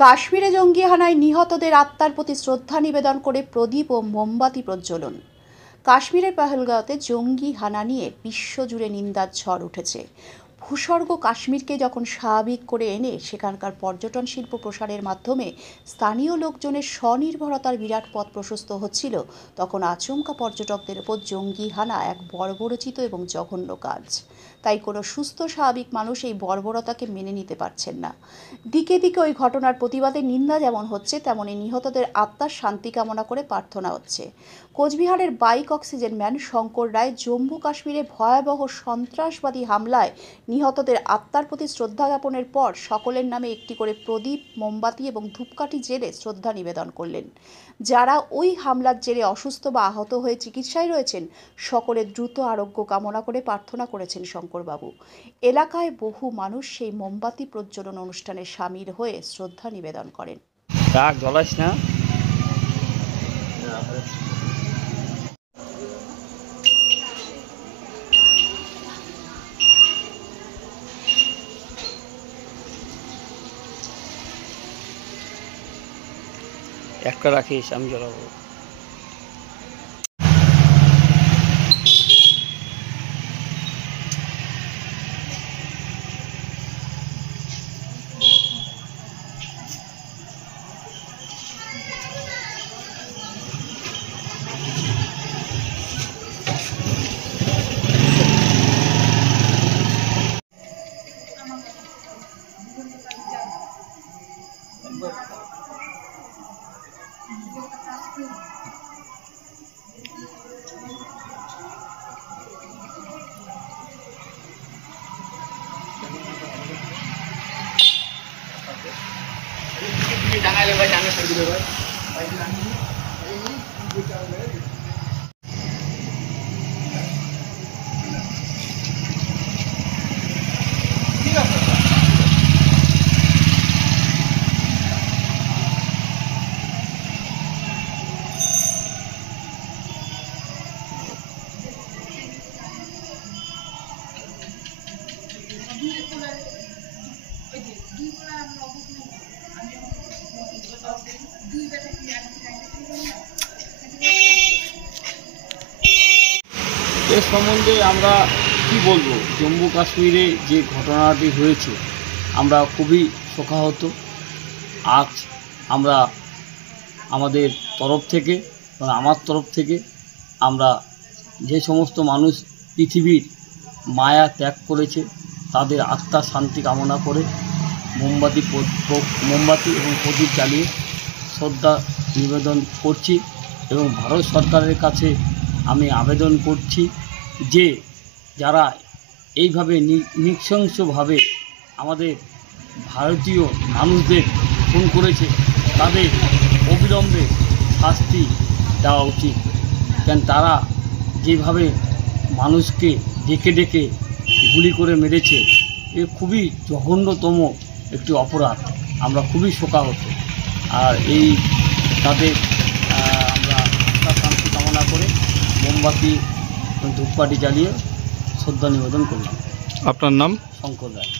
কাশ্মীরে জঙ্গি হানায় নিহতদের আত্মার প্রতি শ্রদ্ধা নিবেদন করে প্রদীপ ও মোমবাতি প্রজ্বলন। কাশ্মীরের পহেলগাঁওতে জঙ্গি হানা নিয়ে বিশ্বজুড়ে নিন্দার ঝড় উঠেছে। ভূস্বর্গ কাশ্মীরকে যখন স্বাভাবিক করে এনে সেখানকার পর্যটন শিল্প প্রসারের মাধ্যমে স্থানীয় লোকজনের স্বনির্ভরতার বিরাট পথ প্রশস্ত হচ্ছিল, তখন আচমকা পর্যটকদের উপর জঙ্গি হানা এক বর্বরচিত এবং জঘন্য কাজ। তাই কোনো সুস্থ স্বাভাবিক মানুষ এই বর্বরতাকে মেনে নিতে পারছেন না। দিকে দিকে ওই ঘটনার প্রতিবাদে নিন্দা যেমন হচ্ছে, তেমনি নিহতদের আত্মার শান্তি কামনা করে প্রার্থনা হচ্ছে। কোচবিহারের বাইক অক্সিজেন ম্যান শঙ্কর রায় জম্মু কাশ্মীরে ভয়াবহ সন্ত্রাসবাদী হামলায় নিহতদের আত্মার প্রতি শ্রদ্ধা জ্ঞাপনের পর সকলের নামে একটি করে প্রদীপ, মোমবাতি এবং ধূপকাঠি জেলে শ্রদ্ধা নিবেদন করলেন। যারা ওই হামলার জেরে অসুস্থ বা আহত হয়ে চিকিৎসায় রয়েছেন, সকলের দ্রুত আরোগ্য কামনা করে প্রার্থনা করেছেন শঙ্করবাবু। এলাকায় বহু মানুষ সেই মোমবাতি প্রজ্বলন অনুষ্ঠানে সামিল হয়ে শ্রদ্ধা নিবেদন করেন। একটা রাখিস, আমি জ্বলাবো। এর সম্বন্ধে আমরা কি বলবো, জম্মু কাশ্মীরে যে ঘটনাটি হয়েছে আমরা খুবই শোকাহত। আজ আমরা আমাদের তরফ থেকে, আমার তরফ থেকে আমরা যে সমস্ত মানুষ পৃথিবীর মায়া ত্যাগ করেছে তাদের আত্মার শান্তি কামনা করে মোমবাতি এবং প্রদীপ জ্বালিয়ে শ্রদ্ধা নিবেদন করছি। এবং ভারত সরকারের কাছে আমি আবেদন করছি যে যারা এইভাবে নৃশংসভাবে আমাদের ভারতীয় মানুষদের খুন করেছে তাদের অবিলম্বে শাস্তি দেওয়া উচিত। কেন তারা যেভাবে মানুষকে ডেকে ডেকে গুলি করে মেরেছে, এ খুবই জঘন্যতম একটি অপরাধ। আমরা খুবই শোকাহত। আর এই তাদের আমরা আত্মার শান্তি কামনা করে মোমবাতি ধূপকাঠি জ্বালিয়ে শ্রদ্ধা নিবেদন করলাম। আপনার নাম? শঙ্কর রায়।